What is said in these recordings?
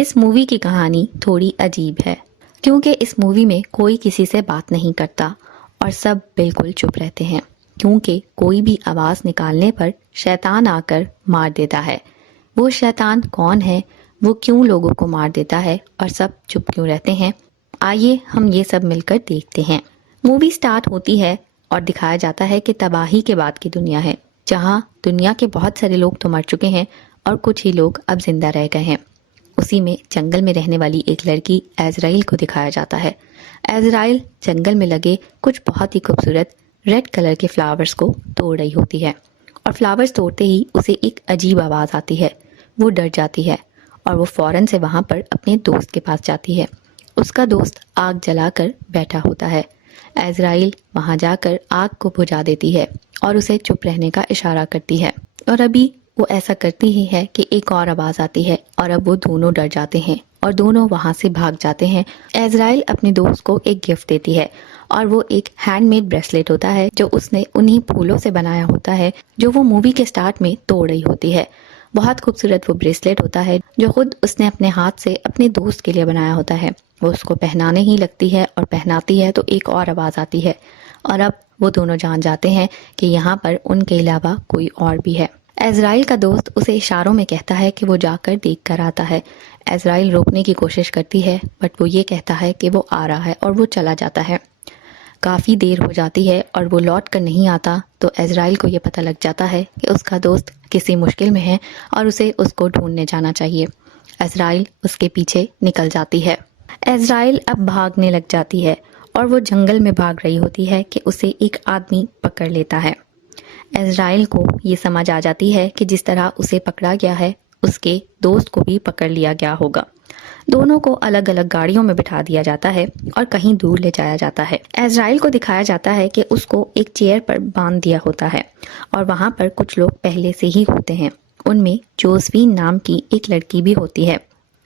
इस मूवी की कहानी थोड़ी अजीब है क्योंकि इस मूवी में कोई किसी से बात नहीं करता और सब बिल्कुल चुप रहते हैं क्योंकि कोई भी आवाज़ निकालने पर शैतान आकर मार देता है। वो शैतान कौन है, वो क्यों लोगों को मार देता है और सब चुप क्यों रहते हैं, आइए हम ये सब मिलकर देखते हैं। मूवी स्टार्ट होती है और दिखाया जाता है कि तबाही के बाद की दुनिया है, जहाँ दुनिया के बहुत सारे लोग तो मर चुके हैं और कुछ ही लोग अब जिंदा रह गए हैं। उसी में जंगल में रहने वाली एक लड़की एजराइल को दिखाया जाता है। एजराइल जंगल में लगे कुछ बहुत ही खूबसूरत रेड कलर के फ्लावर्स को तोड़ रही होती है और फ्लावर्स तोड़ते ही उसे एक अजीब आवाज़ आती है। वो डर जाती है और वो फौरन से वहाँ पर अपने दोस्त के पास जाती है। उसका दोस्त आग जलाकर बैठा होता है। एजराइल वहाँ जाकर आग को बुझा देती है और उसे चुप रहने का इशारा करती है और अभी वो ऐसा करती ही है कि एक और आवाज़ आती है और अब वो दोनों डर जाते हैं और दोनों वहाँ से भाग जाते हैं। एजराइल अपने दोस्त को एक गिफ्ट देती है और वो एक हैंडमेड ब्रेसलेट होता है जो उसने उन्हीं फूलों से बनाया होता है जो वो मूवी के स्टार्ट में तोड़ रही होती है। बहुत खूबसूरत वो ब्रेसलेट होता है जो खुद उसने अपने हाथ से अपने दोस्त के लिए बनाया होता है। वो उसको पहनाने ही लगती है और पहनाती है तो एक और आवाज़ आती है और अब वो दोनों जान जाते हैं कि यहाँ पर उनके अलावा कोई और भी है। एजराइल का दोस्त उसे इशारों में कहता है कि वो जाकर देख कर आता है। एजराइल रोकने की कोशिश करती है बट वो ये कहता है कि वो आ रहा है और वो चला जाता है। काफ़ी देर हो जाती है और वो लौट कर नहीं आता तो एजराइल को ये पता लग जाता है कि उसका दोस्त किसी मुश्किल में है और उसे उसको ढूंढने जाना चाहिए। एजराइल उसके पीछे निकल जाती है। एजराइल अब भागने लग जाती है और वो जंगल में भाग रही होती है कि उसे एक आदमी पकड़ लेता है। एजराइल को ये समझ आ जाती है कि जिस तरह उसे पकड़ा गया है उसके दोस्त को भी पकड़ लिया गया होगा। दोनों को अलग अलग गाड़ियों में बिठा दिया जाता है और कहीं दूर ले जाया जाता है। एजराइल को दिखाया जाता है कि उसको एक चेयर पर बांध दिया होता है और वहाँ पर कुछ लोग पहले से ही होते हैं। उनमें जोसफीन नाम की एक लड़की भी होती है।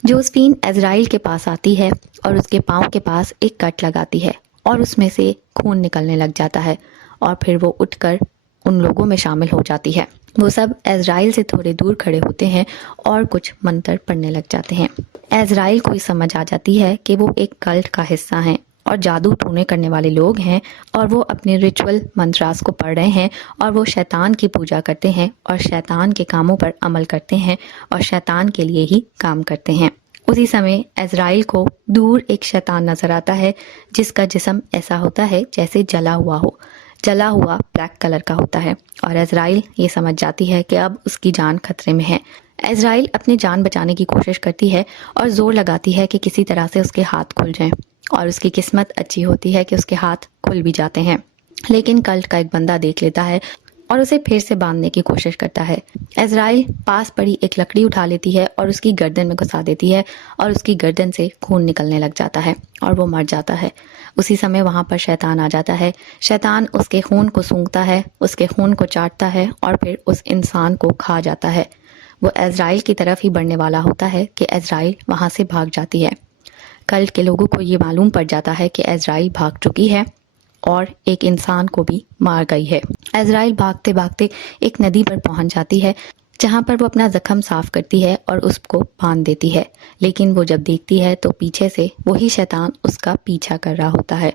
जोसफीन एजराइल के पास आती है और उसके पाँव के पास एक कट लगाती है और उसमें से खून निकलने लग जाता है और फिर वो उठकर उन लोगों में शामिल हो जाती है। वो सब एजराइल से थोड़े दूर खड़े होते हैं और कुछ मंत्र पढ़ने लग जाते हैं। एजराइल को समझ आ जाती है कि वो एक कल्ट का हिस्सा हैं और जादू टोने करने वाले लोग हैं और वो अपने रिचुअल मंत्रास को पढ़ रहे हैं और वो शैतान की पूजा करते हैं और शैतान के कामों पर अमल करते हैं और शैतान के लिए ही काम करते हैं। उसी समय एजराइल को दूर एक शैतान नजर आता है जिसका जिस्म ऐसा होता है जैसे जला हुआ ब्लैक कलर का होता है और एजराइल ये समझ जाती है कि अब उसकी जान खतरे में है। एजराइल अपनी जान बचाने की कोशिश करती है और जोर लगाती है कि किसी तरह से उसके हाथ खुल जाएं और उसकी किस्मत अच्छी होती है कि उसके हाथ खुल भी जाते हैं। लेकिन कल्ट का एक बंदा देख लेता है और उसे फिर से बांधने की कोशिश करता है। एजराइल पास पड़ी एक लकड़ी उठा लेती है और उसकी गर्दन में घुसा देती है और उसकी गर्दन से खून निकलने लग जाता है और वो मर जाता है। उसी समय वहाँ पर शैतान आ जाता है। शैतान उसके खून को सूंघता है, उसके खून को चाटता है और फिर उस इंसान को खा जाता है। वो एजराइल की तरफ ही बढ़ने वाला होता है कि एजराइल वहाँ से भाग जाती है। कल्ट के लोगों को ये मालूम पड़ जाता है कि एजराइल भाग चुकी है और एक इंसान को भी मार गई है। एजराइल भागते भागते एक नदी पर पहुंच जाती है जहां पर वो अपना जख्म साफ करती है और उसको बांध देती है। लेकिन वो जब देखती है तो पीछे से वही शैतान उसका पीछा कर रहा होता है।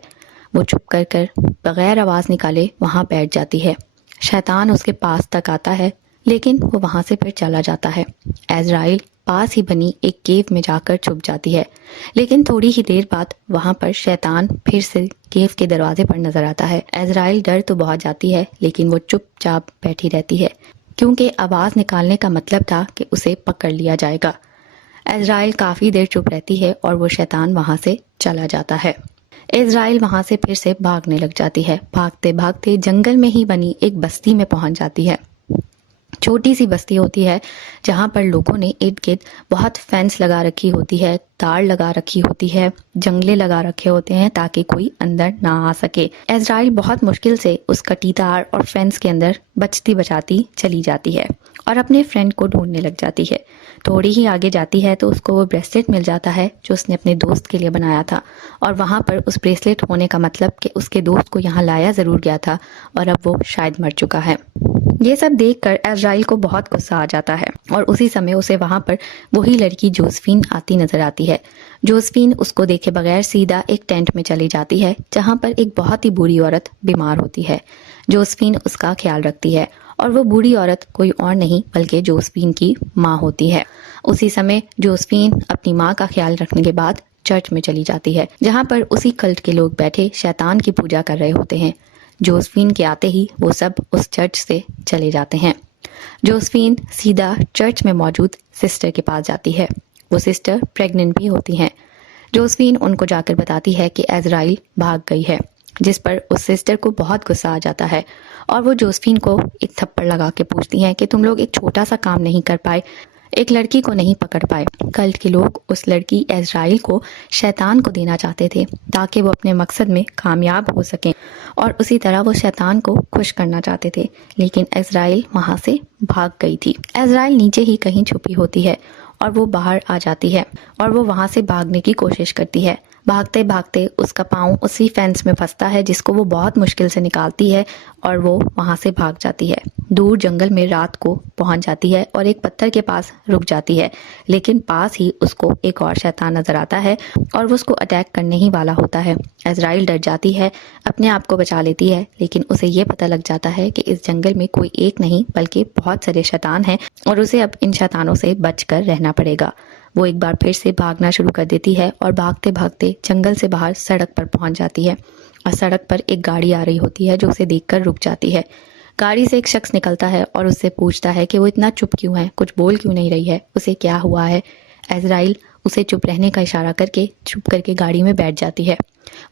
वो चुप कर बगैर आवाज़ निकाले वहां बैठ जाती है। शैतान उसके पास तक आता है लेकिन वो वहां से फिर चला जाता है। एजराइल पास ही बनी एक केव में जाकर छुप जाती है लेकिन थोड़ी ही देर बाद वहां पर शैतान फिर से केव के दरवाजे पर नजर आता है। एजराइल डर तो बहुत जाती है लेकिन वो चुपचाप बैठी रहती है क्योंकि आवाज निकालने का मतलब था कि उसे पकड़ लिया जाएगा। एजराइल काफी देर चुप रहती है और वो शैतान वहां से चला जाता है। इज़राइल वहां से फिर से भागने लग जाती है। भागते भागते जंगल में ही बनी एक बस्ती में पहुंच जाती है। छोटी सी बस्ती होती है जहां पर लोगों ने इर्द गिर्द बहुत फेंस लगा रखी होती है, तार लगा रखी होती है, जंगले लगा रखे होते हैं ताकि कोई अंदर ना आ सके। इज़राइल बहुत मुश्किल से उस कटी तार और फेंस के अंदर बचती बचाती चली जाती है और अपने फ्रेंड को ढूंढने लग जाती है। थोड़ी ही आगे जाती है तो उसको वो ब्रेसलेट मिल जाता है जो उसने अपने दोस्त के लिए बनाया था और वहाँ पर उस ब्रेसलेट होने का मतलब कि उसके दोस्त को यहाँ लाया ज़रूर गया था और अब वो शायद मर चुका है। ये सब देखकर इज़राइल एजराइल को बहुत गुस्सा आ जाता है और उसी समय उसे वहाँ पर वही लड़की जोसेफीन आती नजर आती है। जोसेफीन उसको देखे बगैर सीधा एक टेंट में चली जाती है जहाँ पर एक बहुत ही बूढ़ी औरत बीमार होती है। जोसेफीन उसका ख्याल रखती है और वो बूढ़ी औरत कोई और नहीं बल्कि जोसेफीन की माँ होती है। उसी समय जोसेफीन अपनी माँ का ख्याल रखने के बाद चर्च में चली जाती है जहाँ पर उसी कल्ट के लोग बैठे शैतान की पूजा कर रहे होते हैं। जोसेफीन के आते ही वो सब उस चर्च से चले जाते हैं। जोसेफीन सीधा चर्च में मौजूद सिस्टर के पास जाती है। वो सिस्टर प्रेग्नेंट भी होती हैं। जोसेफीन उनको जाकर बताती है कि एजराइल भाग गई है, जिस पर उस सिस्टर को बहुत गुस्सा आ जाता है और वो जोसेफीन को एक थप्पड़ लगा के पूछती हैं कि तुम लोग एक छोटा सा काम नहीं कर पाए, एक लड़की को नहीं पकड़ पाए। कल्ट के लोग उस लड़की एजराइल को शैतान को देना चाहते थे ताकि वो अपने मकसद में कामयाब हो सकें और उसी तरह वो शैतान को खुश करना चाहते थे, लेकिन एजराइल वहाँ से भाग गई थी। एजराइल नीचे ही कहीं छुपी होती है और वो बाहर आ जाती है और वो वहाँ से भागने की कोशिश करती है। भागते भागते उसका पाँव उसी फेंस में फंसता है जिसको वो बहुत मुश्किल से निकालती है और वो वहाँ से भाग जाती है। दूर जंगल में रात को पहुँच जाती है और एक पत्थर के पास रुक जाती है, लेकिन पास ही उसको एक और शैतान नजर आता है और वो उसको अटैक करने ही वाला होता है। एजराइल डर जाती है, अपने आप को बचा लेती है, लेकिन उसे ये पता लग जाता है कि इस जंगल में कोई एक नहीं बल्कि बहुत सारे शैतान हैं और उसे अब इन शैतानों से बचकर रहना पड़ेगा। वो एक बार फिर से भागना शुरू कर देती है और भागते भागते जंगल से बाहर सड़क पर पहुंच जाती है और सड़क पर एक गाड़ी आ रही होती है जो उसे देखकर रुक जाती है। गाड़ी से एक शख्स निकलता है और उससे पूछता है कि वो इतना चुप क्यों है, कुछ बोल क्यों नहीं रही है, उसे क्या हुआ है। एजराइल उसे चुप रहने का इशारा करके चुप करके गाड़ी में बैठ जाती है।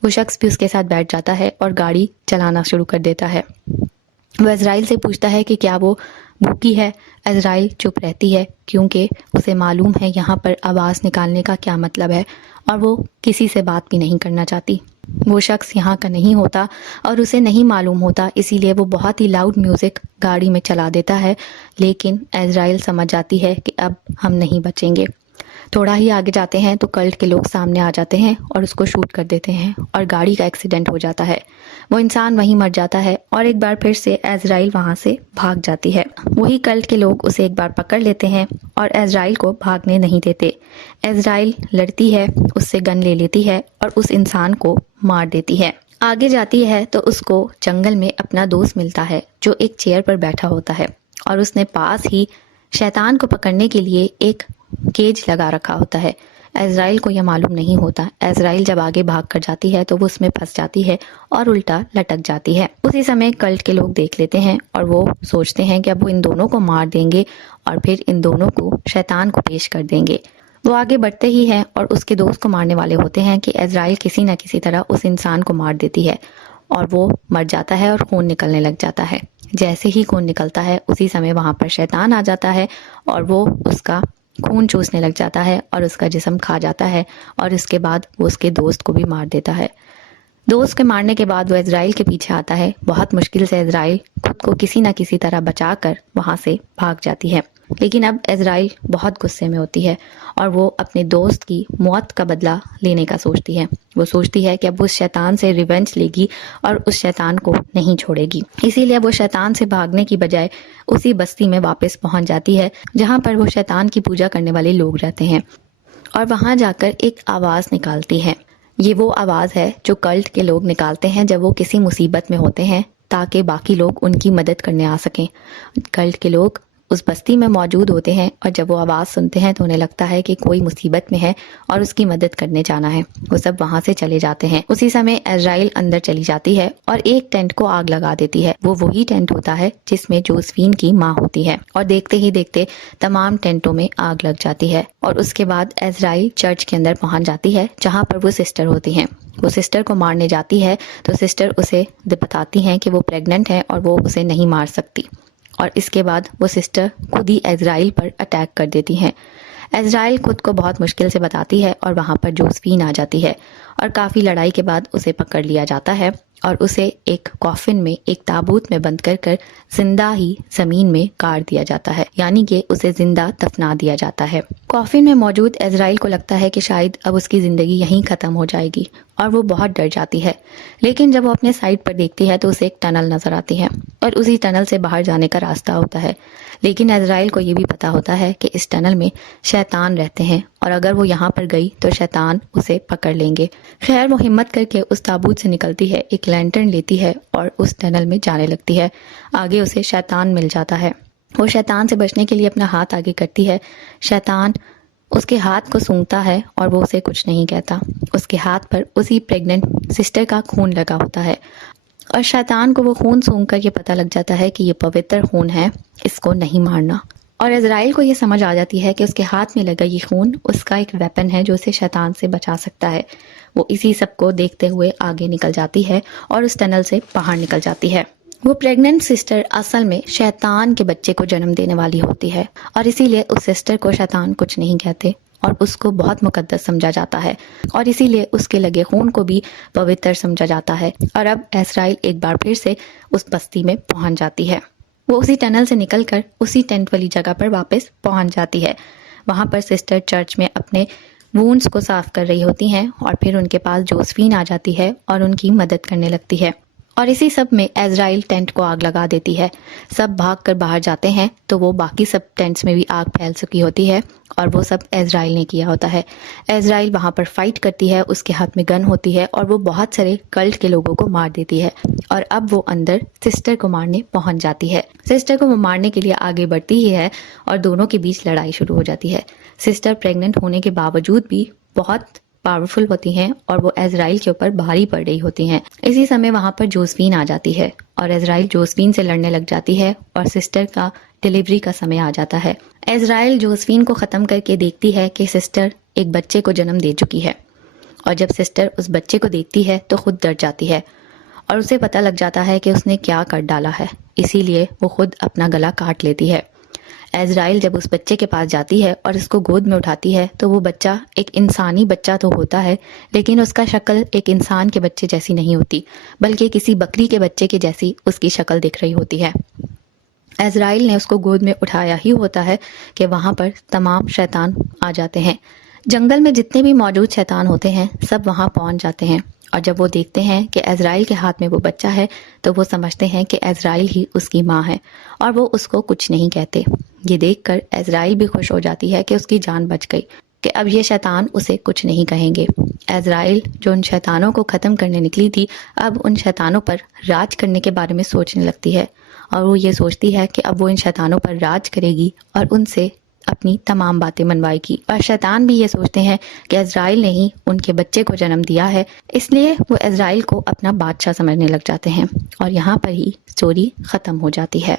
वो शख्स भी उसके साथ बैठ जाता है और गाड़ी चलाना शुरू कर देता है। वो एजराइल से पूछता है कि क्या वो भूखी है। एजराइल चुप रहती है क्योंकि उसे मालूम है यहाँ पर आवाज़ निकालने का क्या मतलब है और वो किसी से बात भी नहीं करना चाहती। वो शख्स यहाँ का नहीं होता और उसे नहीं मालूम होता, इसीलिए वो बहुत ही लाउड म्यूज़िक गाड़ी में चला देता है, लेकिन एजराइल समझ जाती है कि अब हम नहीं बचेंगे। थोड़ा ही आगे जाते हैं तो कल्ट के लोग सामने आ जाते हैं और उसको शूट कर देते हैं और गाड़ी का एक्सीडेंट हो जाता है। वो इंसान वहीं मर जाता है और एक बार फिर से एजराइल वहाँ से भाग जाती है। वही कल्ट के लोग उसे एक बार पकड़ लेते हैं और एजराइल को भागने नहीं देते। एजराइल लड़ती है, उससे गन ले लेती है और उस इंसान को मार देती है। आगे जाती है तो उसको जंगल में अपना दोस्त मिलता है जो एक चेयर पर बैठा होता है और उसने पास ही शैतान को पकड़ने के लिए एक केज लगा रखा होता है। एजराइल को यह मालूम नहीं होता। एजराइल जब आगे भाग कर जाती है तो वो उसमें फंस जाती है और उल्टा लटक जाती है। उसी समय कल्ट के लोग देख लेते हैं और वो सोचते हैं कि अब वो इन दोनों को मार देंगे और फिर इन दोनों को शैतान को पेश कर देंगे। वो आगे बढ़ते ही हैं और उसके दोस्त को मारने वाले होते हैं कि एजराइल किसी न किसी तरह उस इंसान को मार देती है और वो मर जाता है और खून निकलने लग जाता है। जैसे ही खून निकलता है उसी समय वहाँ पर शैतान आ जाता है और वो उसका खून चूसने लग जाता है और उसका जिस्म खा जाता है और इसके बाद वो उसके दोस्त को भी मार देता है। दोस्त के मारने के बाद वो इजराइल के पीछे आता है। बहुत मुश्किल से इजराइल खुद को किसी न किसी तरह बचाकर वहाँ से भाग जाती है, लेकिन अब इजराइल बहुत गुस्से में होती है और वो अपने दोस्त की मौत का बदला लेने का सोचती है। वो सोचती है कि अब उस शैतान से रिवेंज लेगी और उस शैतान को नहीं छोड़ेगी। इसीलिए वो शैतान से भागने की बजाय उसी बस्ती में वापस पहुंच जाती है जहाँ पर वो शैतान की पूजा करने वाले लोग रहते हैं और वहाँ जाकर एक आवाज़ निकालती है। ये वो आवाज़ है जो कल्ट के लोग निकालते हैं जब वो किसी मुसीबत में होते हैं ताकि बाकी लोग उनकी मदद करने आ सकें। कल्ट के लोग उस बस्ती में मौजूद होते हैं और जब वो आवाज़ सुनते हैं तो उन्हें लगता है कि कोई मुसीबत में है और उसकी मदद करने जाना है। वो सब वहाँ से चले जाते हैं। उसी समय इजराइल अंदर चली जाती है और एक टेंट को आग लगा देती है। वो वही टेंट होता है जिसमें जोसेफीन की माँ होती है और देखते ही देखते तमाम टेंटों में आग लग जाती है। और उसके बाद इजराइल चर्च के अंदर पहुँच जाती है जहाँ पर वो सिस्टर होती हैं। वो सिस्टर को मारने जाती है तो सिस्टर उसे बताती हैं कि वो प्रेग्नेंट है और वो उसे नहीं मार सकती और इसके बाद वो सिस्टर खुद ही इजराइल पर अटैक कर देती हैं। इजराइल खुद को बहुत मुश्किल से बताती है और वहाँ पर जोसेफीन आ जाती है और काफ़ी लड़ाई के बाद उसे पकड़ लिया जाता है और उसे एक कॉफिन में, एक ताबूत में बंद कर जिंदा ही जमीन में गाड़ दिया जाता है, यानी कि उसे जिंदा दफना दिया जाता है। कॉफिन में मौजूद इज़राइल को लगता है कि शायद अब उसकी जिंदगी यहीं खत्म हो जाएगी और वो बहुत डर जाती है। लेकिन जब वो अपने साइड पर देखती है तो उसे एक टनल नजर आती है और उसी टनल से बाहर जाने का रास्ता होता है। लेकिन इज़राइल को ये भी पता होता है कि इस टनल में शैतान रहते हैं और अगर वो यहाँ पर गई तो शैतान उसे पकड़ लेंगे। खैर वो हिम्मत करके उस ताबूत से निकलती है, एक लैंटर्न लेती है और उस टनल में जाने लगती है। आगे उसे शैतान मिल जाता है। वो शैतान से बचने के लिए अपना हाथ आगे करती है। शैतान उसके हाथ को सूंघता है और वो उसे कुछ नहीं कहता। उसके हाथ पर उसी प्रेग्नेंट सिस्टर का खून लगा होता है और शैतान को वो खून सूंघकर ये पता लग जाता है कि ये पवित्र खून है, इसको नहीं मारना। और इज़राइल को ये समझ आ जाती है कि उसके हाथ में लगा ये खून उसका एक वेपन है जो उसे शैतान से बचा सकता है। वो इसी सब को देखते हुए आगे निकल जाती है और उस टनल से बाहर निकल जाती है। वो प्रेग्नेंट सिस्टर असल में शैतान के बच्चे को जन्म देने वाली होती है और इसीलिए उस सिस्टर को शैतान कुछ नहीं कहते और उसको बहुत मुकद्दस समझा जाता है और इसीलिए उसके लगे खून को भी पवित्र समझा जाता है। और अब इज़राइल एक बार फिर से उस बस्ती में पहुंच जाती है। वो उसी टनल से निकलकर उसी टेंट वाली जगह पर वापस पहुंच जाती है। वहां पर सिस्टर चर्च में अपने वूंड्स को साफ कर रही होती हैं और फिर उनके पास जोसेफीन आ जाती है और उनकी मदद करने लगती है। और इसी सब में इज़राइल टेंट को आग लगा देती है। सब भाग कर बाहर जाते हैं तो वो बाकी सब टेंट्स में भी आग फैल चुकी होती है और वो सब इज़राइल ने किया होता है। इज़राइल वहाँ पर फाइट करती है, उसके हाथ में गन होती है और वो बहुत सारे कल्ट के लोगों को मार देती है। और अब वो अंदर सिस्टर को मारने पहुंच जाती है। सिस्टर को वो मारने के लिए आगे बढ़ती ही है और दोनों के बीच लड़ाई शुरू हो जाती है। सिस्टर प्रेग्नेंट होने के बावजूद भी बहुत पावरफुल होती हैं और वो इज़राइल के ऊपर भारी पड़ रही होती हैं। इसी समय वहां पर जोसेफीन आ जाती है और इज़राइल जोसेफीन से लड़ने लग जाती है और सिस्टर का डिलीवरी का समय आ जाता है। इज़राइल जोसेफीन को ख़त्म करके देखती है कि सिस्टर एक बच्चे को जन्म दे चुकी है और जब सिस्टर उस बच्चे को देखती है तो खुद डर जाती है और उसे पता लग जाता है कि उसने क्या कर डाला है। इसीलिए वो खुद अपना गला काट लेती है। इज़राइल जब उस बच्चे के पास जाती है और इसको गोद में उठाती है तो वो बच्चा एक इंसानी बच्चा तो होता है, लेकिन उसका शक्ल एक इंसान के बच्चे जैसी नहीं होती, बल्कि किसी बकरी के बच्चे के जैसी उसकी शक्ल दिख रही होती है। इज़राइल ने उसको गोद में उठाया ही होता है कि वहाँ पर तमाम शैतान आ जाते हैं। जंगल में जितने भी मौजूद शैतान होते हैं सब वहाँ पहुँच जाते हैं और जब वो देखते हैं कि इज़राइल के हाथ में वो बच्चा है तो वो समझते हैं कि इज़राइल ही उसकी माँ है और वो उसको कुछ नहीं कहते। ये देखकर इज़राइल भी खुश हो जाती है कि उसकी जान बच गई, कि अब ये शैतान उसे कुछ नहीं कहेंगे। इज़राइल जो उन शैतानों को ख़त्म करने निकली थी अब उन शैतानों पर राज करने के बारे में सोचने लगती है और वो ये सोचती है कि अब वो इन शैतानों पर राज करेगी और उनसे अपनी तमाम बातें मनवाएगी। और शैतान भी ये सोचते हैं कि इज़राइल ने ही उनके बच्चे को जन्म दिया है, इसलिए वो इज़राइल को अपना बादशाह समझने लग जाते हैं और यहाँ पर ही स्टोरी ख़त्म हो जाती है।